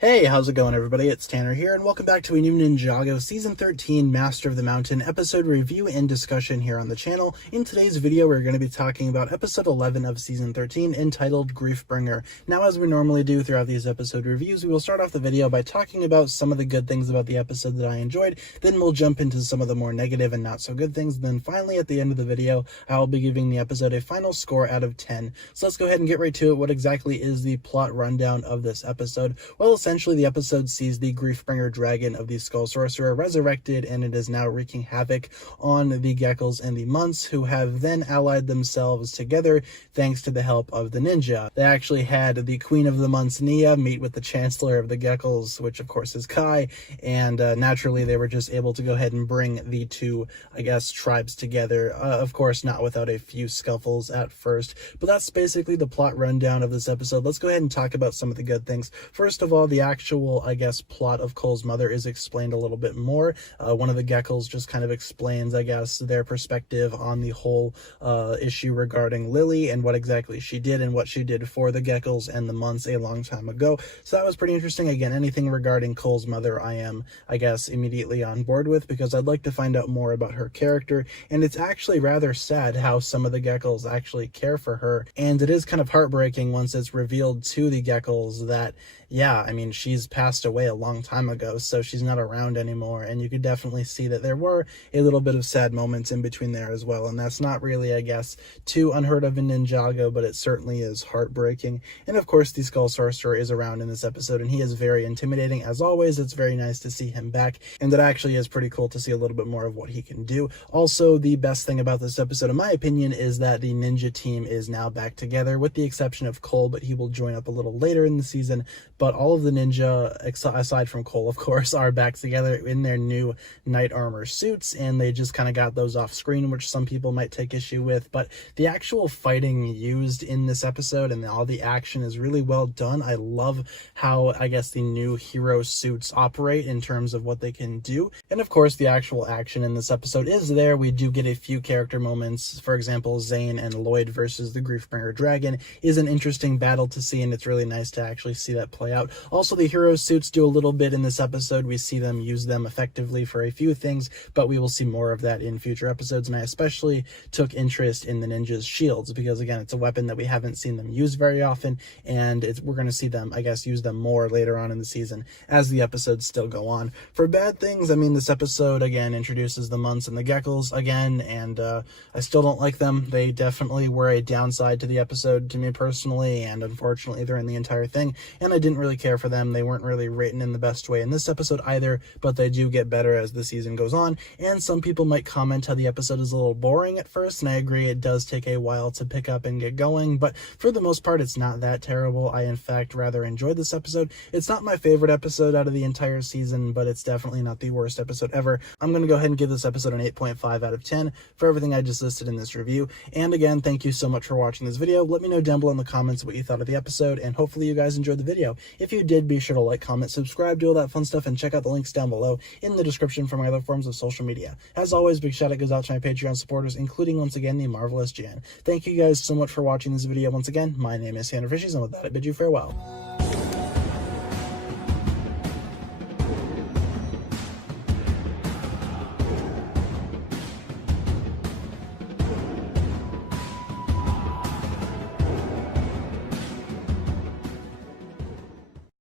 Hey, how's it going, everybody? It's Tanner here, and welcome back to a new Ninjago Season 13 Master of the Mountain episode review and discussion here on the channel. In today's video, we're going to be talking about episode 11 of Season 13, entitled Griefbringer. Now, as we normally do throughout these episode reviews, we will start off the video by talking about some of the good things about the episode that I enjoyed, then we'll jump into some of the more negative and not so good things, and then finally, at the end of the video, I'll be giving the episode a final score out of 10. So let's go ahead and get right to it. What exactly is the plot rundown of this episode? Well, essentially, the episode sees the Griefbringer dragon of the Skull Sorcerer resurrected, and it is now wreaking havoc on the Geckos and the Munts, who have then allied themselves together thanks to the help of the ninja. They actually had the Queen of the Munts, Nia, meet with the Chancellor of the Geckos, which of course is Kai, and naturally they were just able to go ahead and bring the two, tribes together. Of course, not without a few scuffles at first, but that's basically the plot rundown of this episode. Let's go ahead and talk about some of the good things. First of all, the actual plot of Cole's mother is explained a little bit more. One of the Geckos just kind of explains, their perspective on the whole issue regarding Lily and what exactly she did and what she did for the Geckos and the Munts a long time ago. So that was pretty interesting. Again, anything regarding Cole's mother, I am, immediately on board with, because I'd like to find out more about her character, and it's actually rather sad how some of the Geckos actually care for her, and it is kind of heartbreaking once it's revealed to the Geckos that, she's passed away a long time ago, so she's not around anymore, and you could definitely see that there were a little bit of sad moments in between there as well, and that's not really, too unheard of in Ninjago, but it certainly is heartbreaking. And of course, the Skull Sorcerer is around in this episode, and he is very intimidating. As always, it's very nice to see him back, and it actually is pretty cool to see a little bit more of what he can do. Also, the best thing about this episode, in my opinion, is that the ninja team is now back together, with the exception of Cole, but he will join up a little later in the season. But all of the ninja, aside from Cole, of course, are back together in their new knight armor suits, and they just kind of got those off screen, which some people might take issue with. But the actual fighting used in this episode and all the action is really well done. I love how, the new hero suits operate in terms of what they can do. And of course, the actual action in this episode is there. We do get a few character moments. For example, Zane and Lloyd versus the Griefbringer dragon is an interesting battle to see, and it's really nice to actually see that play out. Also, the hero suits do a little bit in this episode. We see them use them effectively for a few things, but we will see more of that in future episodes, and I especially took interest in the ninja's shields, because again, it's a weapon that we haven't seen them use very often, and we're going to see them, use them more later on in the season as the episodes still go on. For bad things, this episode, again, introduces the Munts and the Geckos again, and I still don't like them. They definitely were a downside to the episode to me personally, and unfortunately during the entire thing, and I didn't really care for them. They weren't really written in the best way in this episode either, but they do get better as the season goes on. And some people might comment how the episode is a little boring at first, and I agree, it does take a while to pick up and get going, but for the most part, it's not that terrible. I, in fact, rather enjoyed this episode. It's not my favorite episode out of the entire season, but it's definitely not the worst episode ever. I'm going to go ahead and give this episode an 8.5 out of 10 for everything I just listed in this review. And again, thank you so much for watching this video. Let me know down below in the comments what you thought of the episode, and hopefully you guys enjoyed the video. If you did, be sure to like, comment, subscribe, do all that fun stuff, and check out the links down below in the description for my other forms of social media. As always, big shout out goes out to my Patreon supporters, including once again the marvelous Jan. Thank you guys so much for watching this video. Once again, my name is TannerFishies, and with that, I bid you farewell.